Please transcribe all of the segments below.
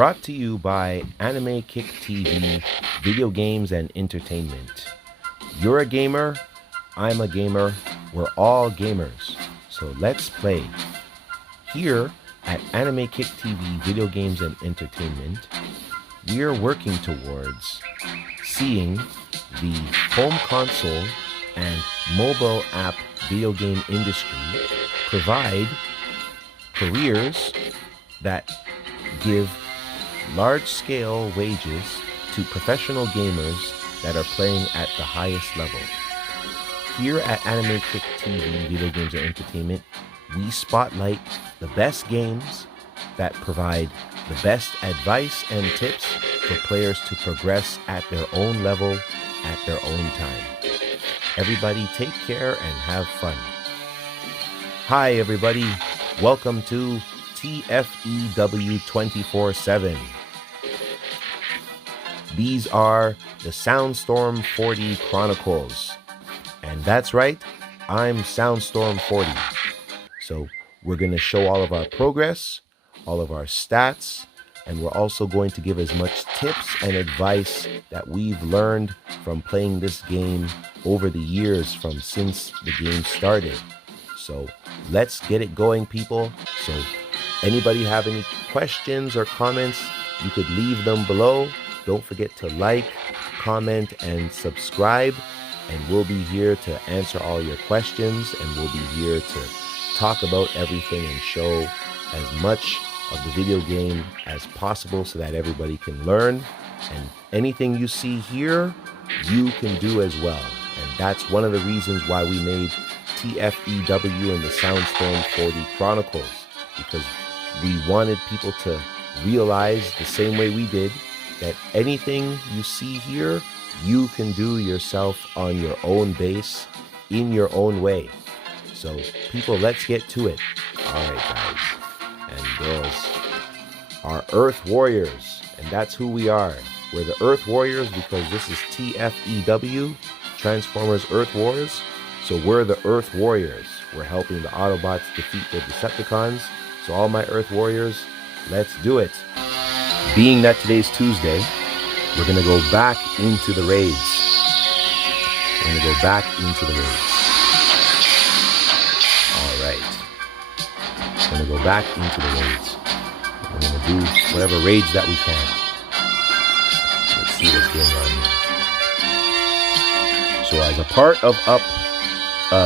Brought to you by AnimeKickTv, video games and entertainment. You're a gamer, I'm a gamer, we're all gamers, so let's play. Here at AnimeKickTv, video games and entertainment, we're working towards seeing the home console and mobile app video game industry provide careers that give large-scale wages to professional gamers that are playing at the highest level. Here at AnimeKickTv, video games and entertainment, we spotlight the best games that provide the best advice and tips for players to progress at their own level at their own time. Everybody take care and have fun. Hi everybody, welcome to TFEW 24/7. These are the Soundstorm 40 Chronicles. And that's right, I'm Soundstorm 40. So we're going to show all of our progress, all of our stats, and we're also going to give as much tips and advice that we've learned from playing this game over the years from since the game started. So let's get it going, people. So anybody have any questions or comments, you could leave them below. Don't forget to like, comment, and subscribe. And we'll be here to answer all your questions, and we'll be here to talk about everything and show as much of the video game as possible so that everybody can learn. And anything you see here, you can do as well. And that's one of the reasons why we made TFEW and the Soundstorm 40 Chronicles, because we wanted people to realize the same way we did that anything you see here, you can do yourself on your own base, in your own way. So people, let's get to it. All right, guys and girls, our Earth Warriors, and that's who we are. We're the Earth Warriors because this is TFEW, Transformers Earth Wars. So we're the Earth Warriors. We're helping the Autobots defeat the Decepticons. So all my Earth Warriors, let's do it. Being that today's Tuesday, we're going to go back into the raids. We're going to go back into the raids. All right. We're going to go back into the raids. We're going to do whatever raids that we can. Let's see what's going on here. So as a part of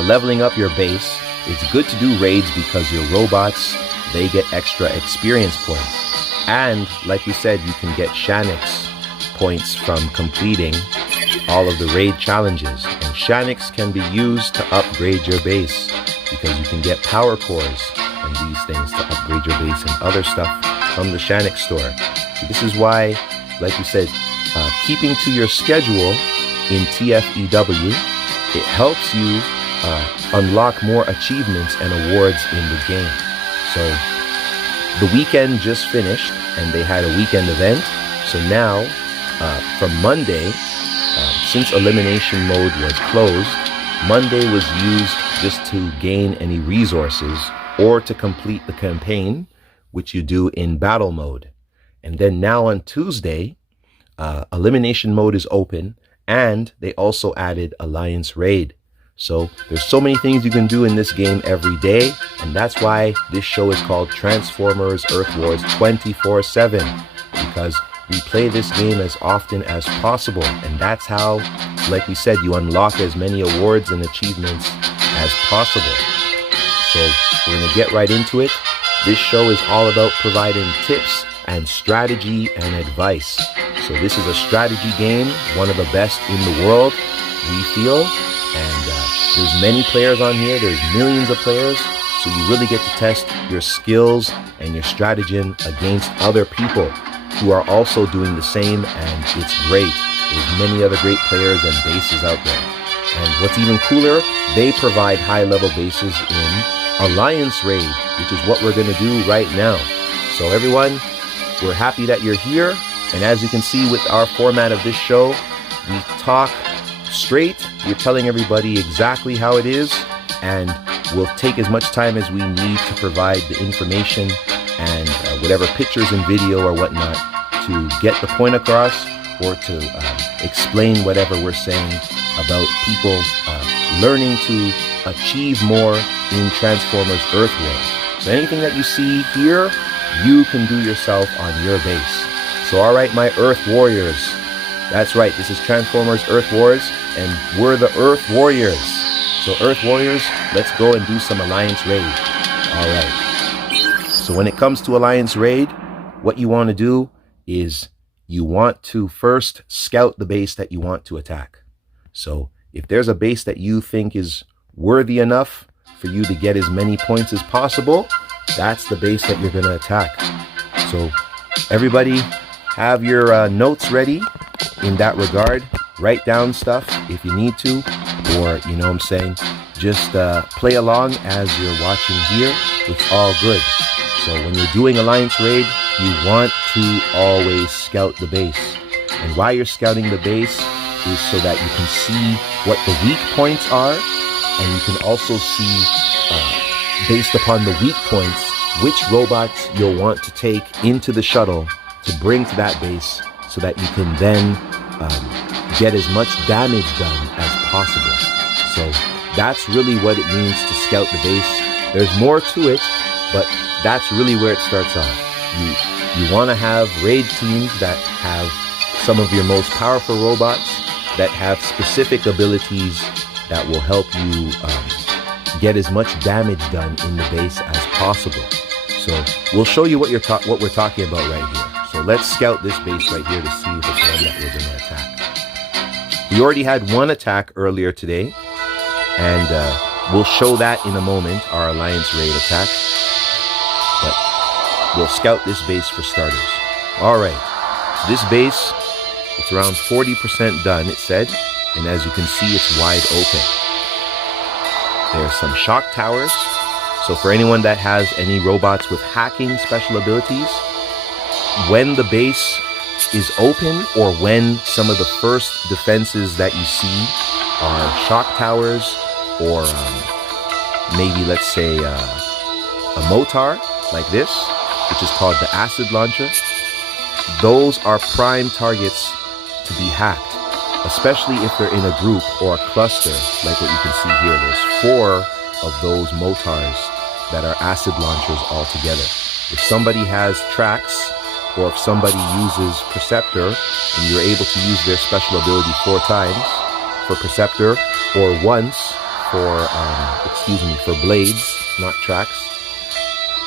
leveling up your base, it's good to do raids because your robots, they get extra experience points. And like we said, you can get Shanix points from completing all of the raid challenges. And Shanix can be used to upgrade your base because you can get power cores and these things to upgrade your base and other stuff from the Shanix store. So this is why, like we said, keeping to your schedule in TFEW, it helps you unlock more achievements and awards in the game. So the weekend just finished and they had a weekend event. So now from Monday, since elimination mode was closed, Monday was used just to gain any resources or to complete the campaign, which you do in battle mode. And then now on Tuesday, elimination mode is open, and they also added Alliance Raid. So there's so many things you can do in this game every day, and that's why this show is called Transformers Earth Wars 24/7, because we play this game as often as possible, and that's how, like we said, you unlock as many awards and achievements as possible. So we're going to get right into it. This show is all about providing tips and strategy and advice. So this is a strategy game, one of the best in the world, we feel. And there's many players on here. There's millions of players. So you really get to test your skills and your stratagem against other people who are also doing the same. And it's great. There's many other great players and bases out there. And what's even cooler, they provide high-level bases in Alliance Raid, which is what we're going to do right now. So everyone, we're happy that you're here. And as you can see with our format of this show, we talk straight. We're telling everybody exactly how it is, and we'll take as much time as we need to provide the information and whatever pictures and video or whatnot to get the point across, or to explain whatever we're saying about people learning to achieve more in Transformers Earth Wars. So anything that you see here, you can do yourself on your base. So alright, my Earth Warriors. That's right, this is Transformers Earth Wars, and we're the Earth Warriors. So Earth Warriors, let's go and do some Alliance Raid. Alright. So when it comes to Alliance Raid, what you want to do is you want to first scout the base that you want to attack. So if there's a base that you think is worthy enough for you to get as many points as possible, that's the base that you're going to attack. So everybody have your notes ready in that regard. Write down stuff if you need to, or you know what I'm saying, just play along as you're watching here. It's all good. So when you're doing Alliance Raid, you want to always scout the base. And why you're scouting the base is so that you can see what the weak points are, and you can also see, based upon the weak points, which robots you'll want to take into the shuttle to bring to that base, so that you can then get as much damage done as possible. So that's really what it means to scout the base. There's more to it, but that's really where it starts off. You want to have raid teams that have some of your most powerful robots that have specific abilities that will help you get as much damage done in the base as possible. So we'll show you what we're talking about right here. So let's scout this base right here to see if it's one that we're going to attack. We already had one attack earlier today, and we'll show that in a moment, our Alliance Raid attack. But we'll scout this base for starters. Alright, so this base, it's around 40% done, it said, and as you can see, it's wide open. There's some shock towers, so for anyone that has any robots with hacking special abilities, when the base is open, or when some of the first defenses that you see are shock towers, or maybe let's say a motar like this, which is called the acid launcher, those are prime targets to be hacked, especially if they're in a group or a cluster, like what you can see here. There's 4 of those motars that are acid launchers all together. If somebody has tracks, or if somebody uses Perceptor, and you're able to use their special ability 4 times for Perceptor, or once for, for blades, not tracks,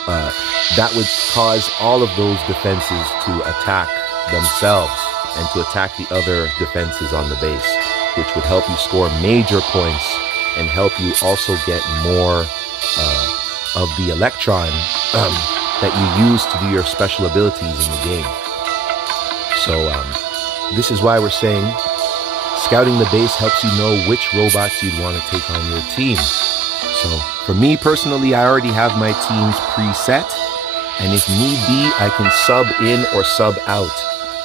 that would cause all of those defenses to attack themselves and to attack the other defenses on the base, which would help you score major points and help you also get more of the electron that you use to do your special abilities in the game. So this is why we're saying scouting the base helps you know which robots you'd want to take on your team. So for me personally, I already have my teams preset, and if need be, I can sub in or sub out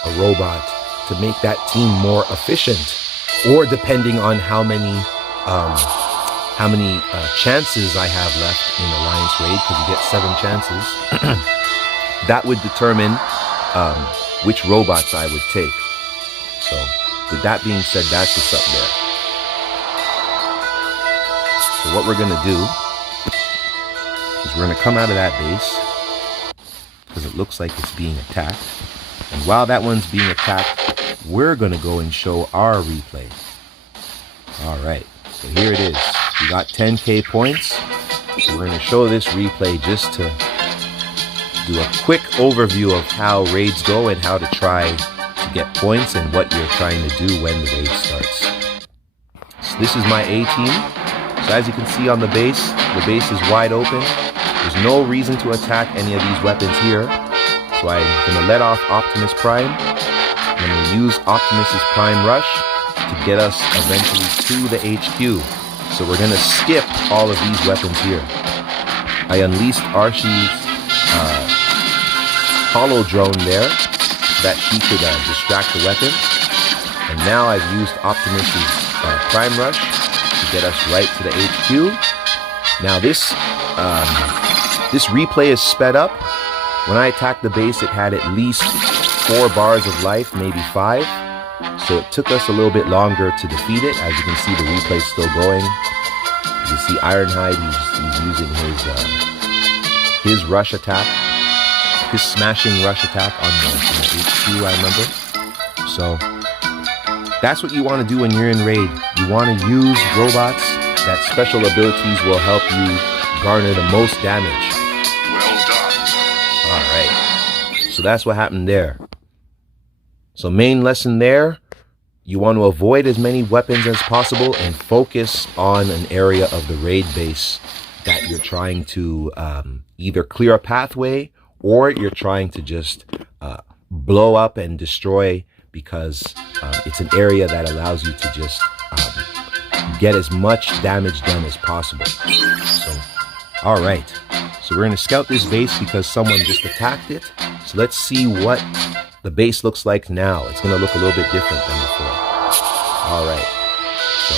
a robot to make that team more efficient, or depending on how many chances I have left in Alliance Raid, because you get 7 chances, that would determine which robots I would take. So with that being said, that's what's up there. So what we're going to do is we're going to come out of that base, because it looks like it's being attacked. And while that one's being attacked, we're going to go and show our replay. Alright, so here it is. We got 10k points. So we're going to show this replay just to do a quick overview of how raids go and how to try to get points and what you're trying to do when the raid starts. So this is my A team. So as you can see on the base is wide open. There's no reason to attack any of these weapons here. So I'm going to let off Optimus Prime. I'm going to use Optimus's Prime Rush to get us eventually to the HQ. So we're going to skip all of these weapons here. I unleashed Arshi's Hollow Drone there, so that she could distract the weapons. And now I've used Optimus's Prime Rush to get us right to the HQ. Now this replay is sped up When I attacked the base, it had at least 4 bars of life, maybe 5. So it took us a little bit longer to defeat it. As you can see, the replay's still going. You see Ironhide, he's using his rush attack, his smashing rush attack on the H2, I remember. So that's what you want to do when you're in raid. You want to use robots that special abilities will help you garner the most damage. Well done. All right. So that's what happened there. So main lesson there, you want to avoid as many weapons as possible and focus on an area of the raid base that you're trying to either clear a pathway or you're trying to just blow up and destroy, because it's an area that allows you to just get as much damage done as possible. So, all right. So we're going to scout this base because someone just attacked it. So let's see what the base looks like now. It's going to look a little bit different than before. All right. So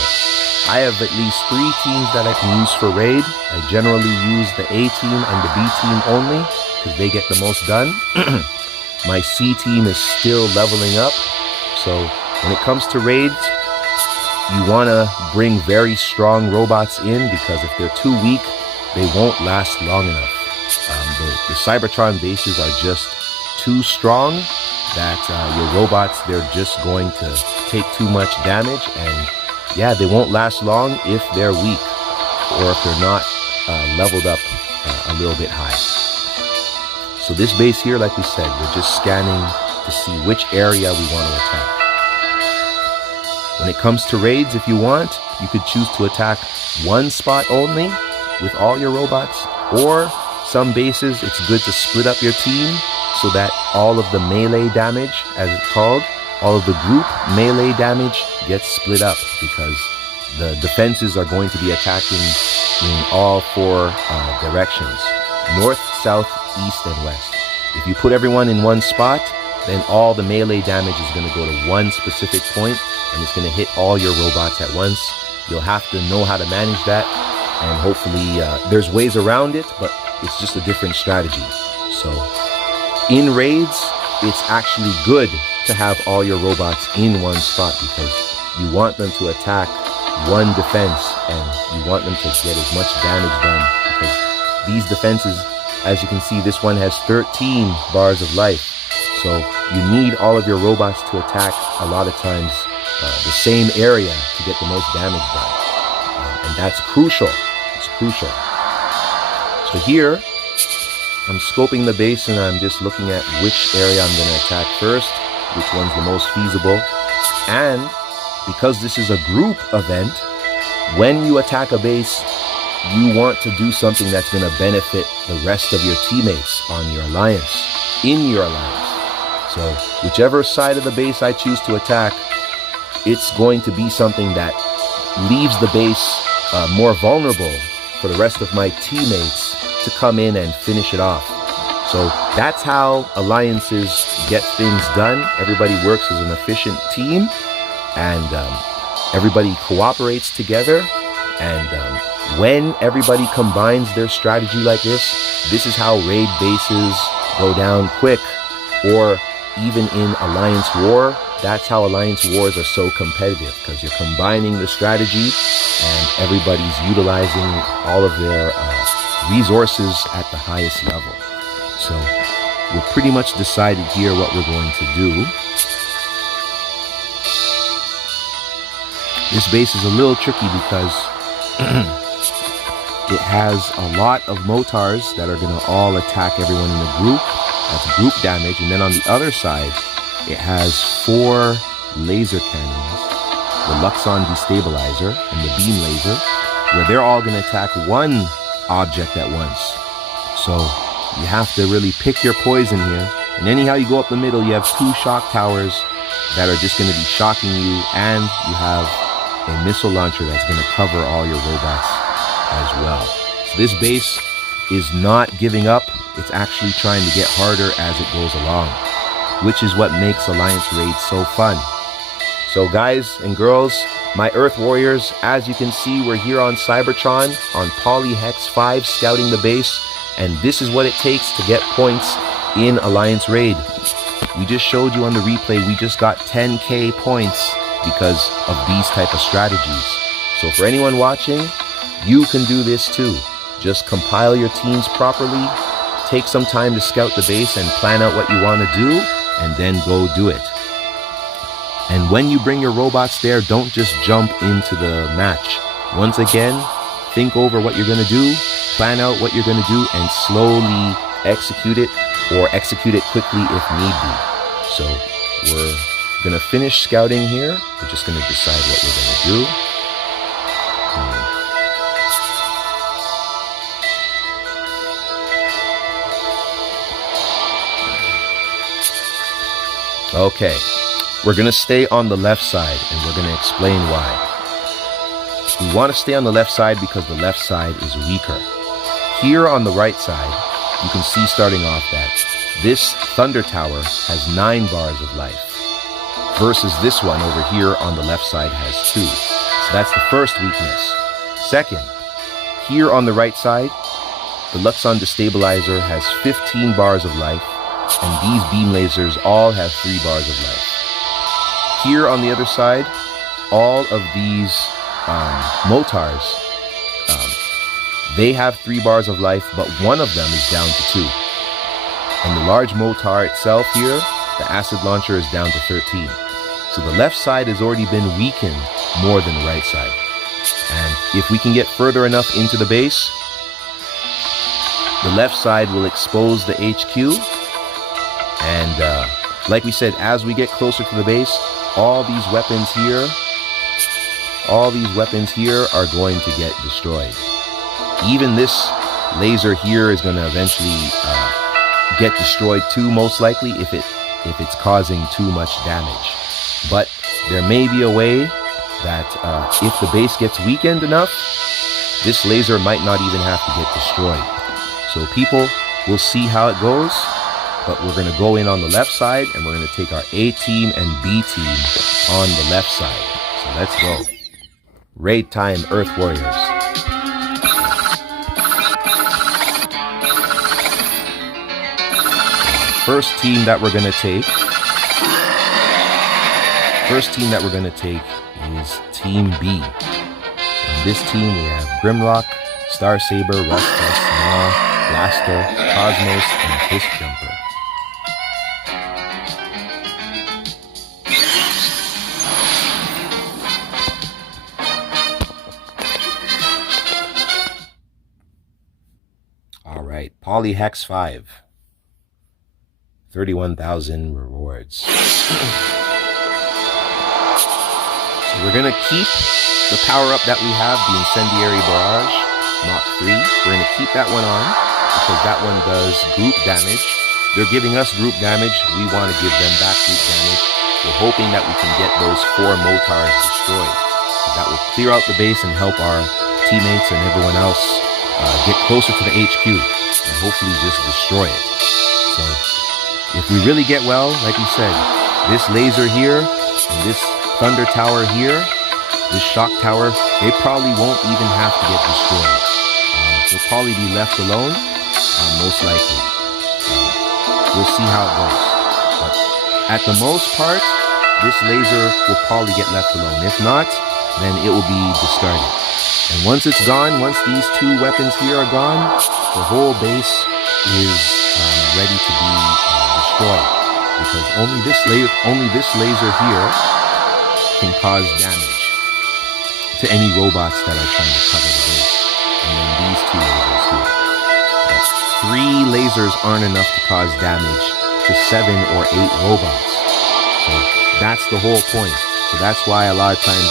I have at least 3 teams that I can use for raid. I generally use the A team and the B team only because they get the most done. My C team is still leveling up. So when it comes to raids, you want to bring very strong robots in, because if they're too weak, they won't last long enough. The Cybertron bases are just too strong that your robots, they're just going to take too much damage, and yeah, they won't last long if they're weak or if they're not leveled up a little bit high. So this base here, like we said, we're just scanning to see which area we want to attack. When it comes to raids, if you want, you could choose to attack one spot only with all your robots, or some bases, it's good to split up your team so that all of the melee damage, as it's called, all of the group melee damage gets split up, because the defenses are going to be attacking in all 4 directions: north, south, east, and west. If you put everyone in one spot, then all the melee damage is going to go to one specific point, and it's going to hit all your robots at once. You'll have to know how to manage that, and hopefully there's ways around it, but it's just a different strategy. So in raids, it's actually good to have all your robots in one spot, because you want them to attack one defense and you want them to get as much damage done, because these defenses, as you can see, this one has 13 bars of life. So you need all of your robots to attack a lot of times the same area to get the most damage done. And that's crucial. It's crucial. So here, I'm scoping the base and I'm just looking at which area I'm going to attack first, which one's the most feasible. And because this is a group event, when you attack a base, you want to do something that's going to benefit the rest of your teammates on your alliance, in your alliance. So whichever side of the base I choose to attack, it's going to be something that leaves the base more vulnerable for the rest of my teammates to come in and finish it off. So that's how alliances get things done. Everybody works as an efficient team, and everybody cooperates together. And when everybody combines their strategy like this is how raid bases go down quick. Or even in Alliance War, that's how Alliance Wars are so competitive, because you're combining the strategy and everybody's utilizing all of their resources at the highest level. So we're pretty much decided here what we're going to do. This base is a little tricky because it has a lot of Motars that are going to all attack everyone in the group. That's group damage. And then on the other side, it has 4 laser cannons, the Luxon Destabilizer and the Beam Laser, where they're all going to attack one object at once. So you have to really pick your poison here. And anyhow you go up the middle, you have 2 shock towers that are just going to be shocking you, and you have a missile launcher that's going to cover all your robots as well. So this base is not giving up. It's actually trying to get harder as it goes along, which is what makes Alliance raids so fun. So guys and girls, my Earth Warriors, as you can see, we're here on Cybertron on Polyhex 5 scouting the base, and this is what it takes to get points in Alliance Raid. We just showed you on the replay, we just got 10k points because of these type of strategies. So for anyone watching, you can do this too. Just compile your teams properly, take some time to scout the base and plan out what you want to do, and then go do it. And when you bring your robots there, don't just jump into the match. Once again, think over what you're going to do, plan out what you're going to do, and slowly execute it, or execute it quickly if need be. So we're going to finish scouting here. We're just going to decide what we're going to do. Okay, we're going to stay on the left side, and we're going to explain why. We want to stay on the left side because the left side is weaker. Here on the right side, you can see starting off that this Thunder Tower has 9 bars of life, versus this one over here on the left side has 2. So that's the first weakness. Second, here on the right side, the Luxon Destabilizer has 15 bars of life, and these beam lasers all have 3 bars of life. Here on the other side, all of these Motars, they have 3 bars of life, but one of them is down to 2. And the large Motar itself here, the acid launcher, is down to 13. So the left side has already been weakened more than the right side. And if we can get further enough into the base, the left side will expose the HQ. And like we said, as we get closer to the base, all these weapons here are going to get destroyed. Even this laser here is going to eventually get destroyed too, most likely, if it's causing too much damage. But there may be a way that if the base gets weakened enough, this laser might not even have to get destroyed. So people, we'll see how it goes, but we're going to go in on the left side, and we're going to take our A team and B team on the left side. So let's go. Raid time, Earth Warriors. First team that we're going to take is Team B. So on this team we have Grimlock, Star Saber, Rustus, Ma, Blaster, Cosmos, and Fist Jumper. Alright, Polyhex 5. 31,000 rewards. So we're going to keep the power-up that we have, the Incendiary Barrage, Mach 3. We're going to keep that one on, because that one does group damage. They're giving us group damage. We want to give them back group damage. We're hoping that we can get those 4 Motars destroyed. That will clear out the base and help our teammates and everyone else get closer to the HQ and hopefully just destroy it. So if we really get well, like we said, this laser here and this Thunder Tower here, this Shock Tower, they probably won't even have to get destroyed. They'll probably be left alone, most likely. We'll see how it goes. But at the most part, this laser will probably get left alone. If not, then it will be discarded. And once it's gone, once these 2 weapons here are gone, the whole base is ready to be destroyed. Because only this laser here can cause damage to any robots that are trying to cover the base. And then these 2 lasers here. But 3 lasers aren't enough to cause damage to 7 or 8 robots. So that's the whole point. So that's why a lot of times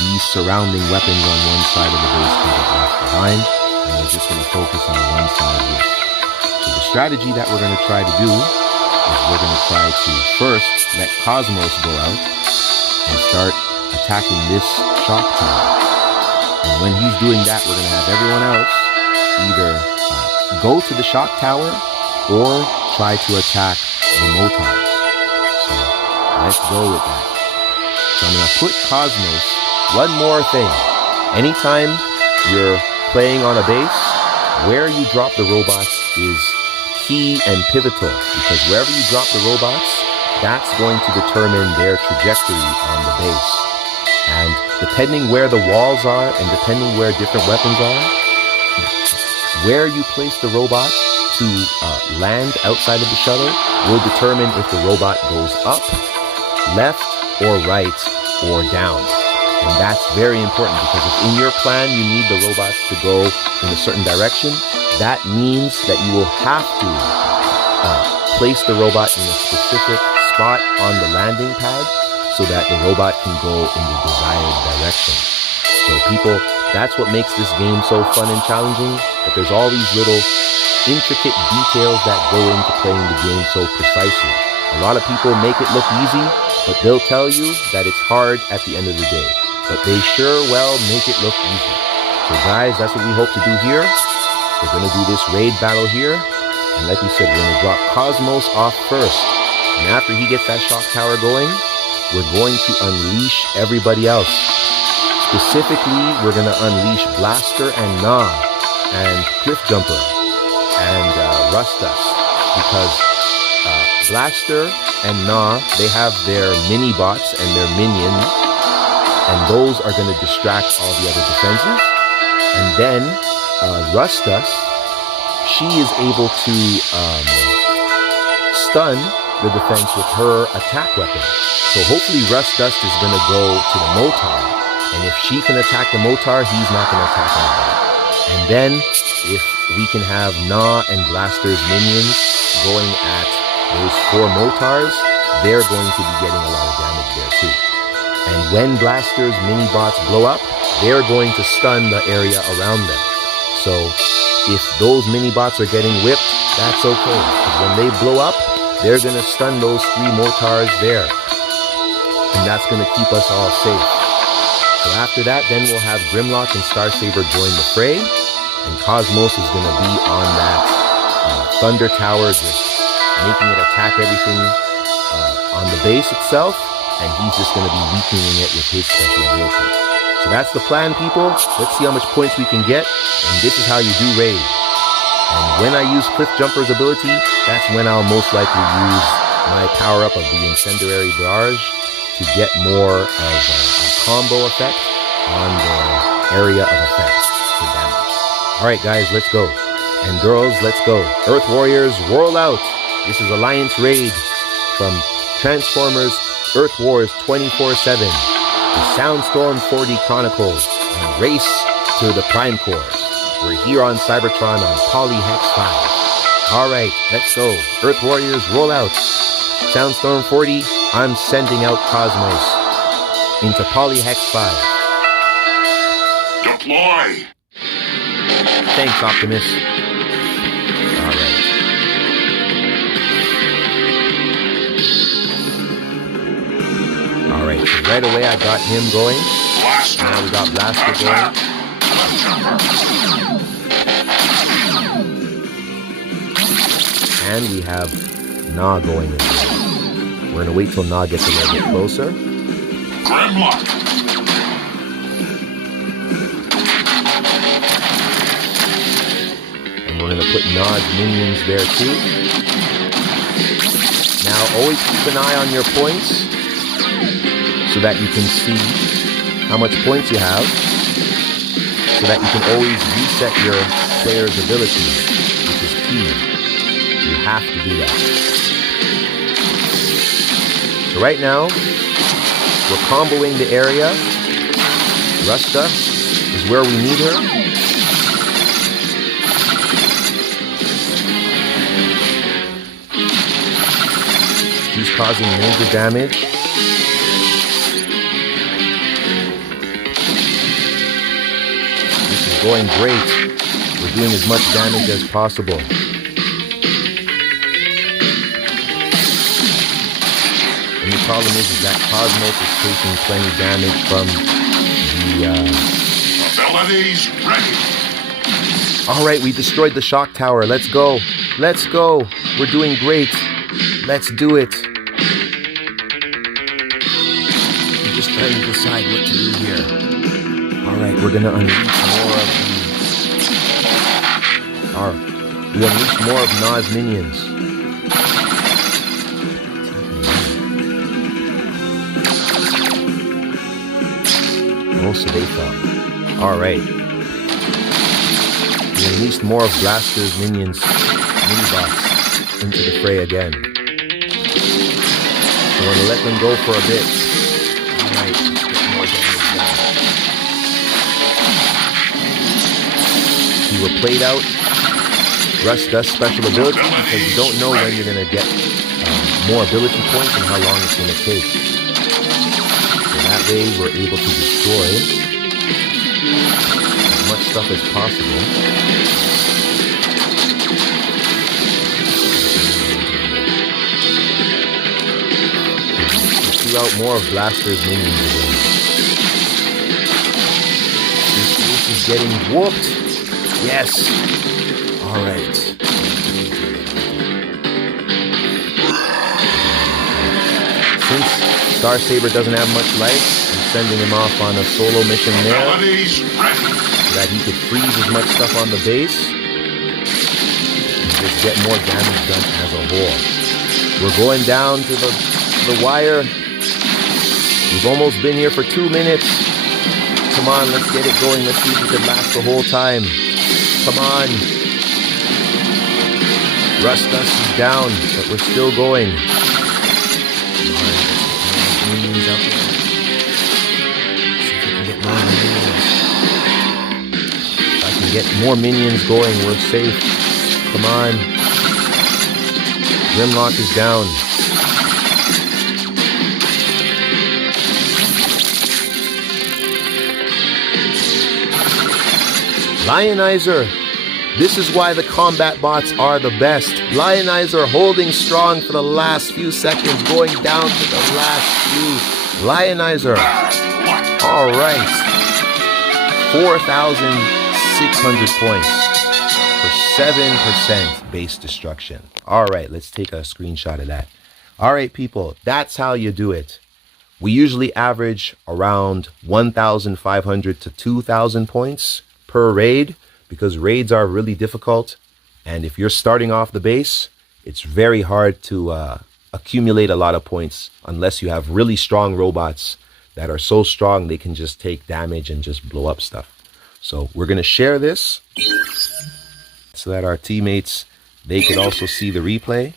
these surrounding weapons on one side of the base can get left behind, and we're just going to focus on one side here. So the strategy that we're going to try to do is we're going to try to first let Cosmos go out and start attacking this Shock Tower. And when he's doing that, we're going to have everyone else either go to the Shock Tower or try to attack the Motars. So let's go with that. So I'm going to put Cosmos. One more thing. Anytime you're playing on a base, where you drop the robots is key and pivotal, because wherever you drop the robots, that's going to determine their trajectory on the base. And depending where the walls are and depending where different weapons are, where you place the robot to land outside of the shuttle will determine if the robot goes up, left, or right, or down. And that's very important, because if in your plan you need the robots to go in a certain direction, that means that you will have to place the robot in a specific spot on the landing pad so that the robot can go in the desired direction. So people, that's what makes this game so fun and challenging, that there's all these little intricate details that go into playing the game so precisely. A lot of people make it look easy, but they'll tell you that it's hard at the end of the day. But they sure well make it look easy. So guys, that's what we hope to do here. We're going to do this raid battle here. And like we said, we're going to drop Cosmos off first. And after he gets that shock tower going, we're going to unleash everybody else. Specifically, we're going to unleash Blaster and Na and Cliff Jumper and Rustus, because Blaster and Na, they have their mini bots and their minions, and those are going to distract all the other defenses. And then Rustus, she is able to stun the defense with her attack weapon. So hopefully Rustus is going to go to the Motar, and if she can attack the Motar, he's not going to attack anybody. And then if we can have Na and Blaster's minions going at those 4 Motars, they're going to be getting a lot of damage there too. And when Blaster's mini bots blow up, they're going to stun the area around them. So if those mini bots are getting whipped, that's okay, because when they blow up, they're going to stun those 3 Motars there. And that's going to keep us all safe. So after that, then we'll have Grimlock and Starsaber join the fray, and Cosmos is going to be on that Thunder Tower, just making it attack everything on the base itself, and he's just going to be weakening it with his special ability. So that's the plan, people. Let's see how much points we can get, and this is how you do raid. And when I use Cliff Jumper's ability, that's when I'll most likely use my power-up of the Incendiary Barrage to get more of a combo effect on the area of effect for damage. Alright guys, let's go. And girls, let's go. Earth Warriors, roll out! This is Alliance Raid from Transformers Earth Wars 24/7, the Soundstorm 4D Chronicles, and Race to the Prime Cores. We're here on Cybertron on Polyhex 5. Alright, let's go. Earth Warriors, roll out. Soundstorm 40, I'm sending out Cosmos into Polyhex 5. Deploy! Thanks, Optimus. Alright. Alright, so right away I got him going. Blaster! Now we got Blaster going. And we have Na going in. We're going to wait till Na gets a little bit closer. Grimlock! And we're going to put Na's minions there too. Now always keep an eye on your points so that you can see how much points you have, so that you can always reset your player's abilities, which is key. You have to do that. So right now, we're comboing the area. Rusta is where we need her. She's causing major damage. This is going great. We're doing as much damage as possible. And the problem is that Cosmos is taking plenty damage from the... Abilities ready! Alright, we destroyed the shock tower. Let's go. Let's go. We're doing great. Let's do it. I'm just trying to decide what to do here. Alright, we're going to unleash more of the... We unleash more of Nas minions. Oh, so they fell. Alright. We unleashed more of Blaster's minions, mini-bots, into the fray again. So we're going to let them go for a bit. Alright, let's get more damage done. We were played out. Rust Dust special ability because you don't know when you're going to get more ability points and how long it's going to take. So that way we're able to destroy as much stuff as possible. Out more of Blaster's minions again. This is getting whooped. Yes. Alright. Since Star Saber doesn't have much life, I'm sending him off on a solo mission there so that he could freeze as much stuff on the base and just get more damage done as a whole. We're going down to the wire. We've almost been here for 2 minutes. Come on, let's get it going. Let's see if we can last the whole time. Come on. Rust Dust is down, but we're still going. Come on, minions out there. See if we can get more minions. If I can get more minions going, we're safe. Come on. Grimlock is down. Lionizer. This is why the combat bots are the best. Lionizer holding strong for the last few seconds, going down to the last few. Lionizer. All right. 4,600 points for 7% base destruction. All right, let's take a screenshot of that. All right, people, that's how you do it. We usually average around 1,500 to 2,000 points per raid, because raids are really difficult, and if you're starting off the base, it's very hard to accumulate a lot of points unless you have really strong robots that are so strong they can just take damage and just blow up stuff. So we're going to share this so that our teammates, they could also see the replay.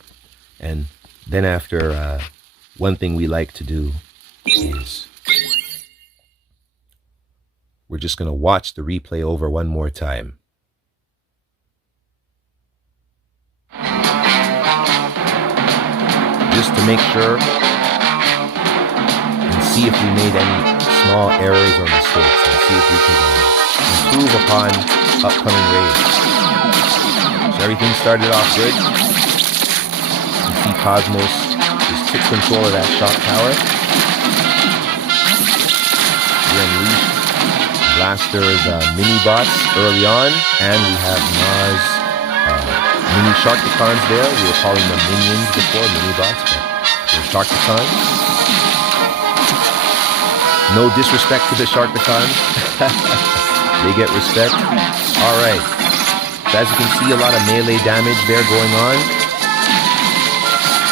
And then after, one thing we like to do is we're just going to watch the replay over one more time. Just to make sure and see if we made any small errors or mistakes, and see if we could improve upon upcoming raids. So everything started off good. You see Cosmos just took control of that shock tower. We unleashed Blaster's mini bots early on, and we have Nas mini Sharkticons there. We were calling them minions before, mini bots, but they're Sharkticons. No disrespect to the Sharkticons. They get respect. Alright. So as you can see, a lot of melee damage there going on.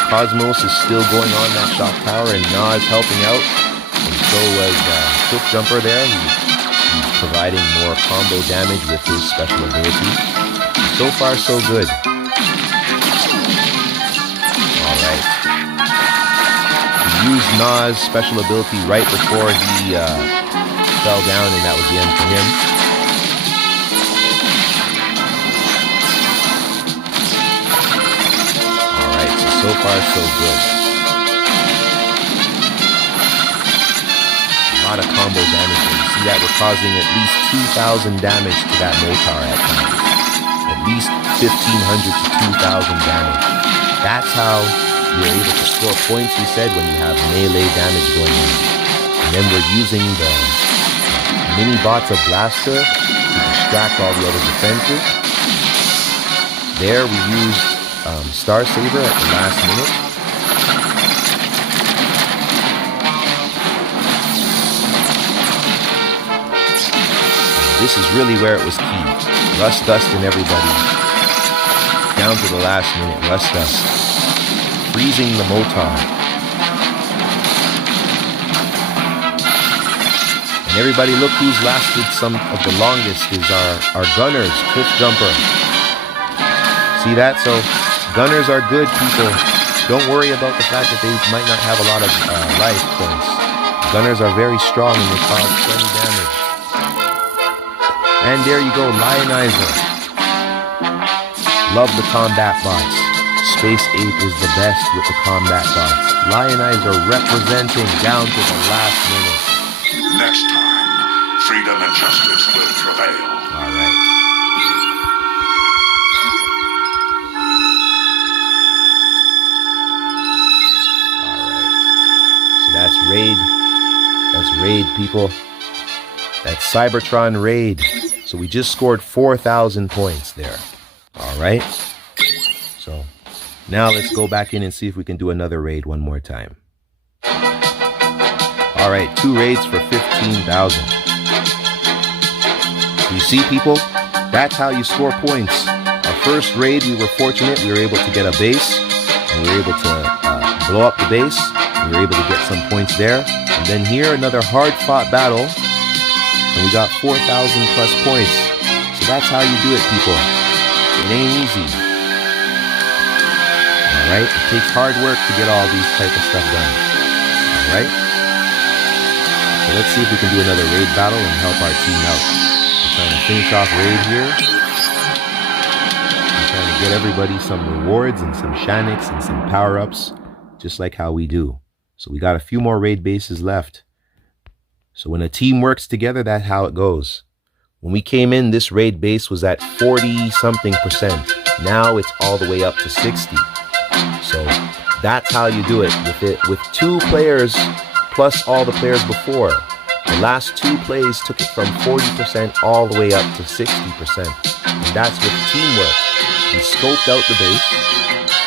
Cosmos is still going on that shock tower, and Nas helping out. And so was Quick Jumper there. He's providing more combo damage with his special ability. So far, so good. Alright. He used Nas' special ability right before he fell down, and that was the end for him. Alright, so far, so good. A lot of combo damage. You see that we're causing at least 2,000 damage to that Motar at times. At least 1,500 to 2,000 damage. That's how you're able to score points, we said, when you have melee damage going on. And then we're using the mini bots of Blaster to distract all the other defenses. There we used Star Saber at the last minute. This is really where it was key. Rust Dust and everybody down to the last minute. Rust us. Freezing the Motar. And everybody, look who's lasted some of the longest is our gunners, Cliff Jumper. See that? So gunners are good, people. Don't worry about the fact that they might not have a lot of life points. Gunners are very strong and they cause plenty damage. And there you go, Lionizer. Love the combat bots. Space Ape is the best with the combat bots. Lionizer representing down to the last minute. Next time, freedom and justice will prevail. All right. That's raid. That's raid, people. That's Cybertron raid. So we just scored 4,000 points there. All right. So now let's go back in and see if we can do another raid one more time. All right, 2 raids for 15,000. You see, people? That's how you score points. Our first raid, we were fortunate. We were able to get a base, and we were able to blow up the base. We were able to get some points there. And then here, another hard-fought battle. And we got 4,000 plus points. So that's how you do it, people. It ain't easy. Alright? It takes hard work to get all these type of stuff done. Alright? So let's see if we can do another raid battle and help our team out. We're trying to finish off raid here. I'm trying to get everybody some rewards and some Shaniks and some power-ups. Just like how we do. So we got a few more raid bases left. So when a team works together, that's how it goes. When we came in, this raid base was at 40-something%. Now it's all the way up to 60. So that's how you do it. With 2 players plus all the players before. The last 2 plays took it from 40% all the way up to 60%. And that's with teamwork. We scoped out the base.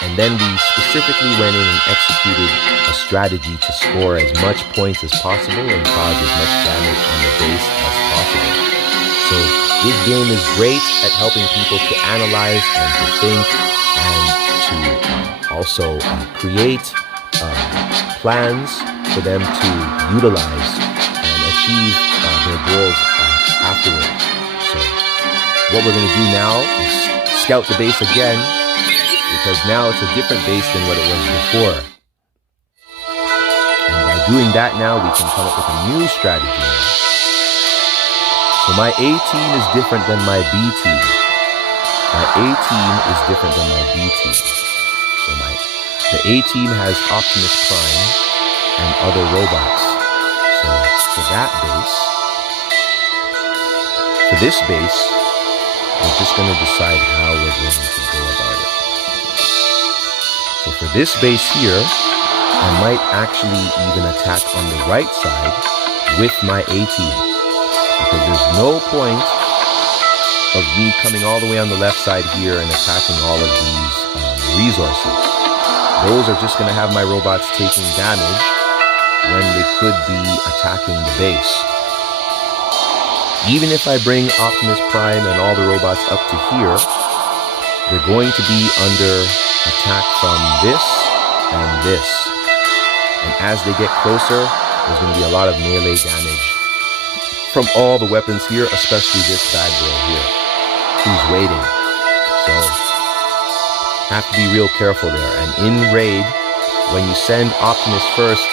And then we specifically went in and executed a strategy to score as much points as possible and cause as much damage on the base as possible. So this game is great at helping people to analyze and to think and to also create plans for them to utilize and achieve their goals afterward. So what we're going to do now is scout the base again, because now it's a different base than what it was before. And by doing that now, we can come up with a new strategy now. So my A team is different than my B team. My A team is different than my B team. So the A team has Optimus Prime and other robots. So for that base, for this base, we're just going to decide how we're going to go about it. So for this base here, I might actually even attack on the right side with my A team, because there's no point of me coming all the way on the left side here and attacking all of these resources. Those are just going to have my robots taking damage when they could be attacking the base. Even if I bring Optimus Prime and all the robots up to here, they're going to be under attack from this and this. And as they get closer, there's going to be a lot of melee damage from all the weapons here, especially this bad boy here, who's waiting. So, have to be real careful there. And in raid, when you send Optimus first,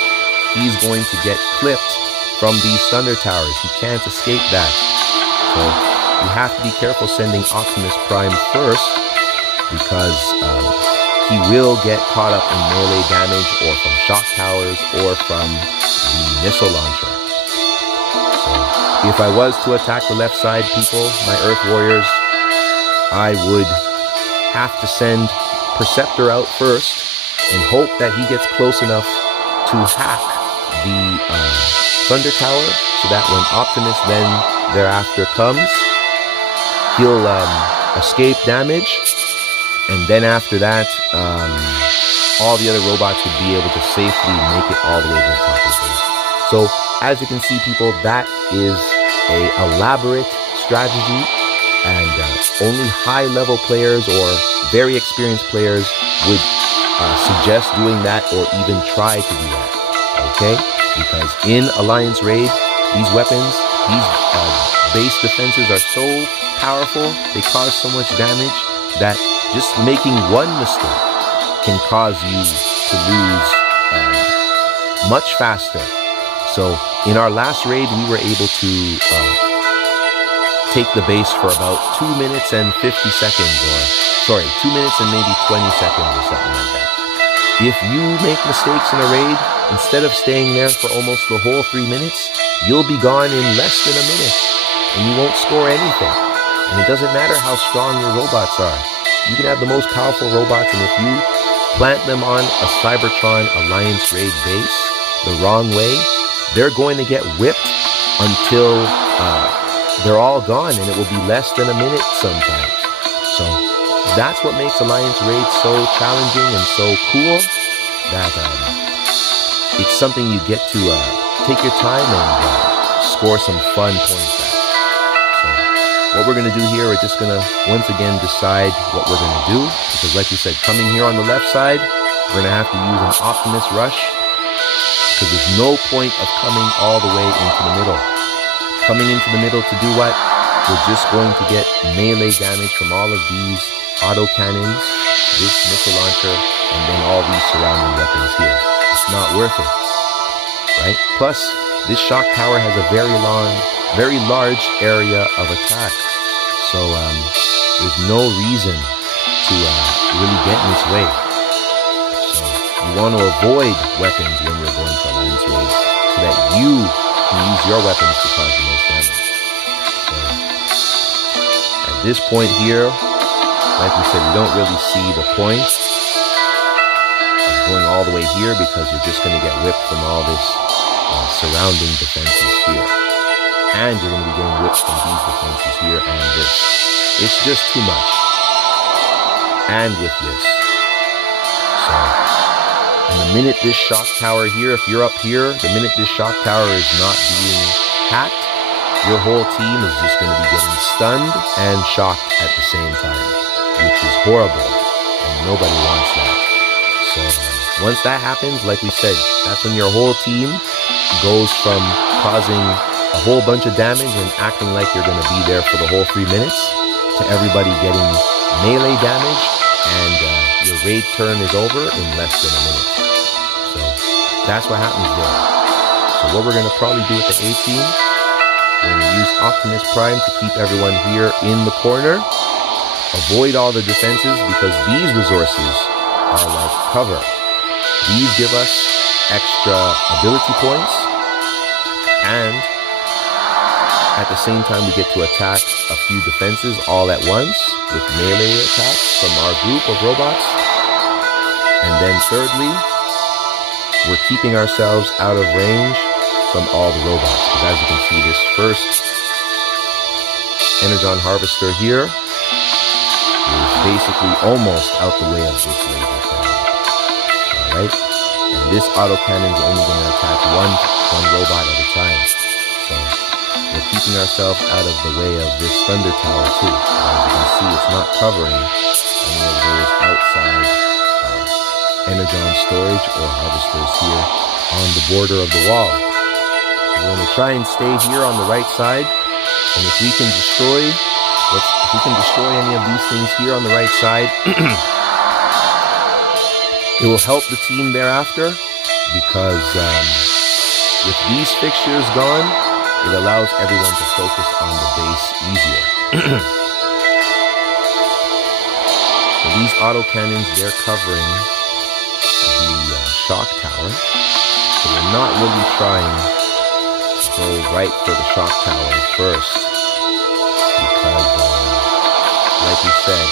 he's going to get clipped from these thunder towers. He can't escape that. So, you have to be careful sending Optimus Prime first, because he will get caught up in melee damage or from shock towers or from the missile launcher. So if I was to attack the left side, people, my Earth Warriors, I would have to send Perceptor out first and hope that he gets close enough to hack the Thunder Tower, so that when Optimus then thereafter comes, he'll escape damage. And then after that, all the other robots would be able to safely make it all the way to the top of the base. So, as you can see, people, that is a elaborate strategy, and only high-level players or very experienced players would suggest doing that or even try to do that, okay? Because in Alliance Raid, these weapons, these base defenses are so powerful, they cause so much damage that just making one mistake can cause you to lose much faster. So in our last raid, we were able to take the base for about 2 minutes and 50 seconds, or sorry, 2 minutes and maybe 20 seconds or something like that. If you make mistakes in a raid, instead of staying there for almost the whole 3 minutes, you'll be gone in less than a minute and you won't score anything. And it doesn't matter how strong your robots are. You can have the most powerful robots, and if you plant them on a Cybertron Alliance Raid base the wrong way, they're going to get whipped until they're all gone, and it will be less than a minute sometimes. So that's what makes Alliance Raid so challenging and so cool, that it's something you get to take your time and score some fun points at. So what we're going to do here, we're just going to once again decide what we're going to do, because like you said, coming here on the left side, we're going to have to use an Optimus Rush, because there's no point of coming all the way into the middle. Coming into the middle to do what? We're just going to get melee damage from all of these auto cannons, this missile launcher, and then all these surrounding weapons here. It's not worth it, right? Plus, this shock tower has a very large area of attack. So there's no reason to really get in its way. So you want to avoid weapons when you're going to Alliance Raid, so that you can use your weapons to cause the most damage. So at this point here, like we said, we don't really see the point of going all the way here, because you're just going to get whipped from all this surrounding defenses here. And you're going to be getting whipped from these defenses here and this. It's just too much. And with this. So, and the minute this shock tower here, if you're up here, the minute this shock tower is not being hacked, your whole team is just going to be getting stunned and shocked at the same time, which is horrible, and nobody wants that. So once that happens, like we said, that's when your whole team goes from causing a whole bunch of damage and acting like you're going to be there for the whole 3 minutes, to everybody getting melee damage, and your raid turn is over in less than a minute. So that's what happens there. So what we're going to probably do with the A-Team, we're going to use Optimus Prime to keep everyone here in the corner, avoid all the defenses, because these resources are like cover. These give us extra ability points, and at the same time we get to attack a few defenses all at once with melee attacks from our group of robots. And then thirdly, we're keeping ourselves out of range from all the robots, because as you can see, this first Energon Harvester here is basically almost out the way of this laser cannon. Alright? And this auto cannon is only going to attack one robot at a time. So we're keeping ourselves out of the way of this Thunder Tower too. As you can see, it's not covering any of those outside Energon storage or harvesters here on the border of the wall. So we're going to try and stay here on the right side, and if we can destroy any of these things here on the right side, it will help the team thereafter, because with these fixtures gone, it allows everyone to focus on the base easier. So these autocannons, they're covering the shock tower. So we're not really trying to go right for the shock tower first, because, like we said,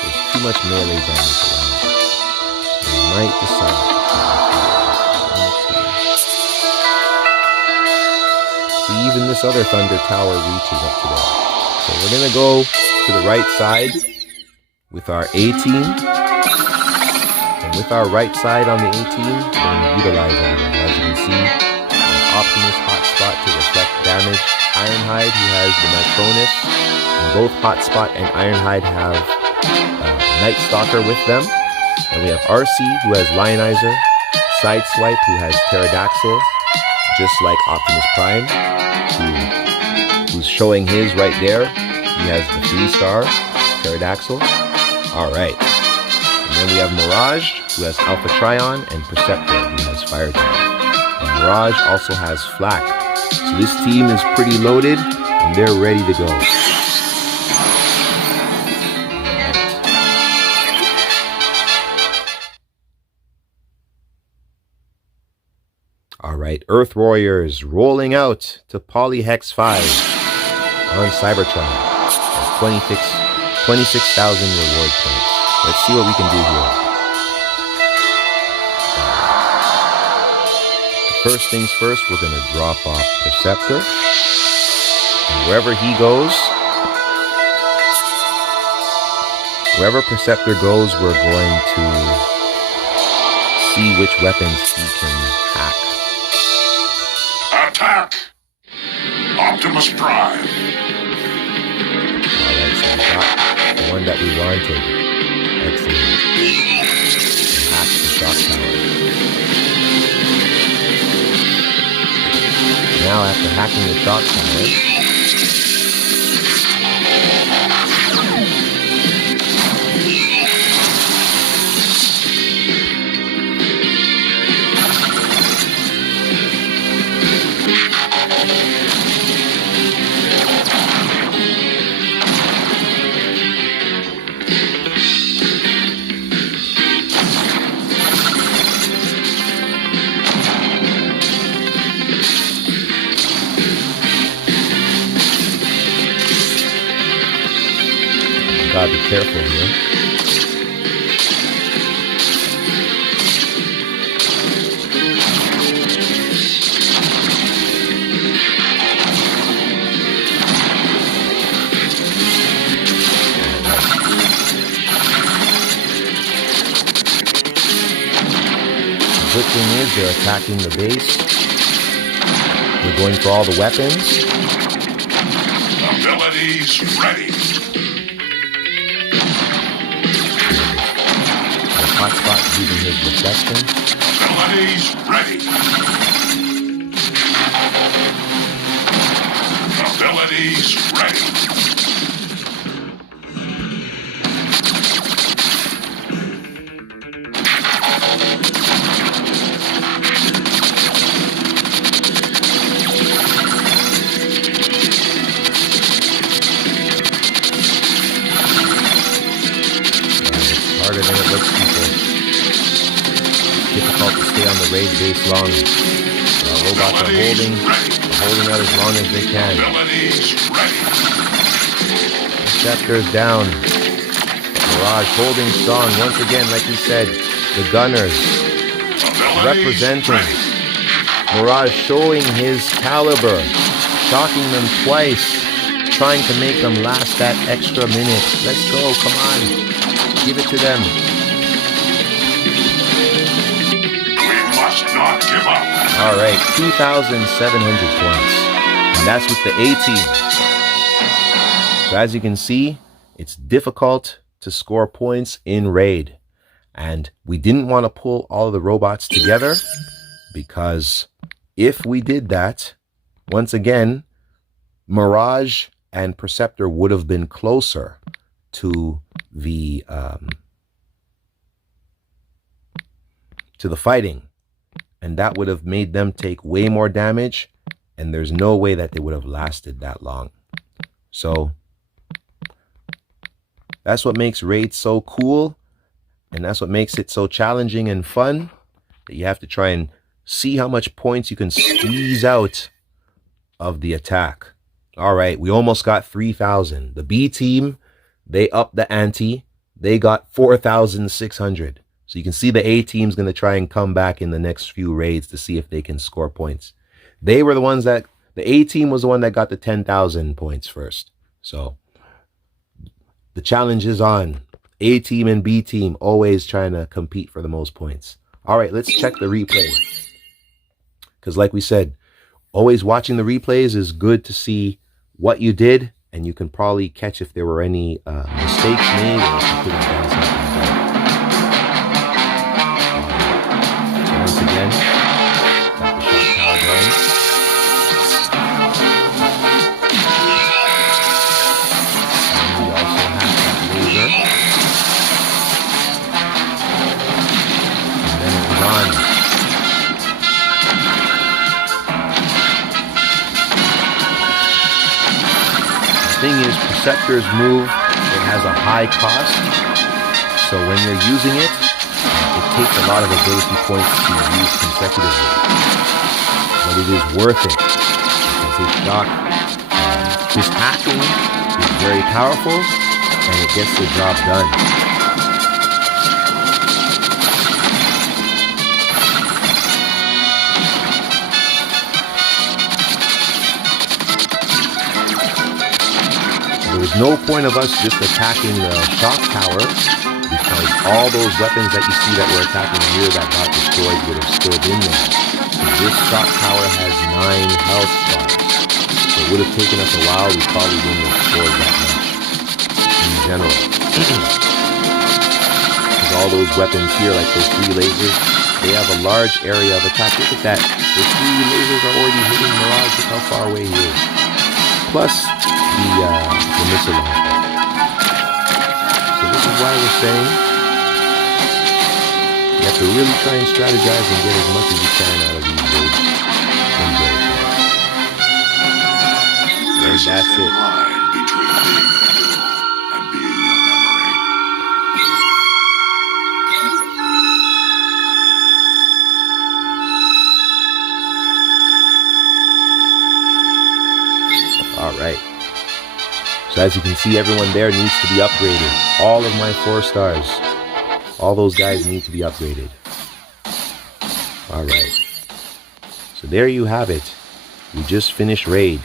there's too much melee damage around. We might decide to come here. See, even this other Thunder Tower reaches up to there. So we're going to go to the right side with our A-Team. And with our right side on the A-Team, we're going to utilize everything. As you can see, an Optimus hotspot to reflect damage. Ironhide, who has the Micronus. And both Hotspot and Ironhide have Night Stalker with them. And we have RC, who has Lionizer. Sideswipe, who has Pterodactyl, just like Optimus Prime, who's showing his right there. He has the 3-star Pterodactyl. Alright. And then we have Mirage, who has Alpha Trion, and Perceptor, who has Fire type. And Mirage also has Flak. So this team is pretty loaded, and they're ready to go. Alright, Earth Warriors rolling out to Polyhex 5 on Cybertron at 26,000 reward points. Let's see what we can do here. First things first, we're going to drop off Perceptor. And wherever Perceptor goes, we're going to see which weapons he can hack. Attack! Optimus Prime! Alright, so I got the one that we wanted. Excellent. Hack the shock tower. Now after hacking the shock tower, gotta be careful here. The good thing is they're attacking the base. They're going for all the weapons. Abilities ready. Hotspot using his reflection. Abilities ready. Abilities ready. Harder than it looks, people. Difficult to stay on the raid base long. Robots are holding out as long as they can. Scepter's down. Mirage holding strong. Once again, like we said, the gunners representing. Mirage showing his caliber. Shocking them twice. Trying to make them last that extra minute. Let's go, come on. Give it to them. We must not give up. All right, 2,700 points. And that's with the A team. So as you can see, it's difficult to score points in Raid. And we didn't want to pull all of the robots together because if we did that, once again, Mirage and Perceptor would have been closer to the fighting, and that would have made them take way more damage, and there's no way that they would have lasted that long. So that's what makes Raid so cool, and that's what makes it so challenging and fun, that you have to try and see how much points you can squeeze out of the attack. All right, we almost got 3,000. The B team, they upped the ante. They got 4,600. So you can see the A team's going to try and come back in the next few raids to see if they can score points. They were the ones that, the A team was the one that got the 10,000 points first. So the challenge is on. A team and B team always trying to compete for the most points. All right, let's check the replay. Because like we said, Always watching the replays is good to see what you did, and you can probably catch if there were any mistakes made or if you could have done something better. So once again, got the shot tower going. And we also have that laser. And then it was on. The thing is, Perceptor's move, it has a high cost, so when you're using it, it takes a lot of ability points to use consecutively. But it is worth it, because his hacking is very powerful, and it gets the job done. There was no point of us just attacking the shock tower, because all those weapons that you see that were attacking here that got destroyed would have still been there. This shock tower has 9 health bars, so it would have taken us a while. We probably wouldn't have scored that much in general. Because all those weapons here, like those 3 lasers, they have a large area of attack. Look at that. Those 3 lasers are already hitting Mirage. Look how far away he is. Plus the missile launcher. So this is why we're saying you have to really try and strategize and get as much as you can out of these raids and very fast. And that's it. Line between being you and being your memory. All right. So as you can see, everyone there needs to be upgraded. All of my 4 stars. All those guys need to be upgraded. All right. So there you have it. We just finished raid.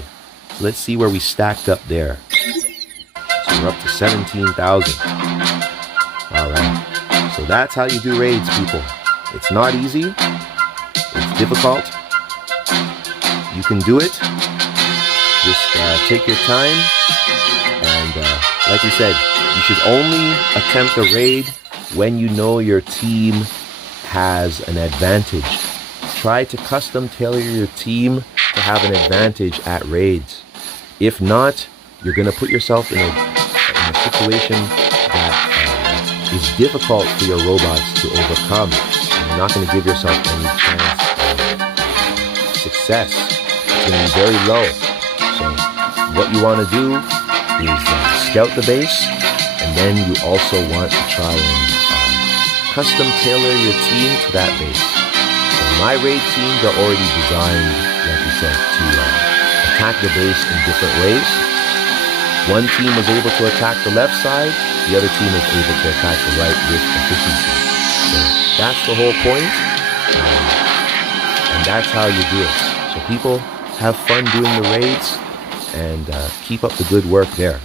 So let's see where we stacked up there. So we're up to 17,000. All right. So that's how you do raids, people. It's not easy. It's difficult. You can do it. Just take your time. And like we said, you should only attempt a raid when you know your team has an advantage. Try to custom tailor your team to have an advantage at raids. If not, you're going to put yourself in a situation that is difficult for your robots to overcome. And you're not going to give yourself any chance of success. It's going to be very low. So what you want to do is scout the base, and then you also want to try and custom tailor your team to that base. So my raid teams are already designed, like we said, to attack the base in different ways. One team was able to attack the left side, the other team was able to attack the right with efficiency. So that's the whole point, and that's how you do it. So people, have fun doing the raids, and keep up the good work there.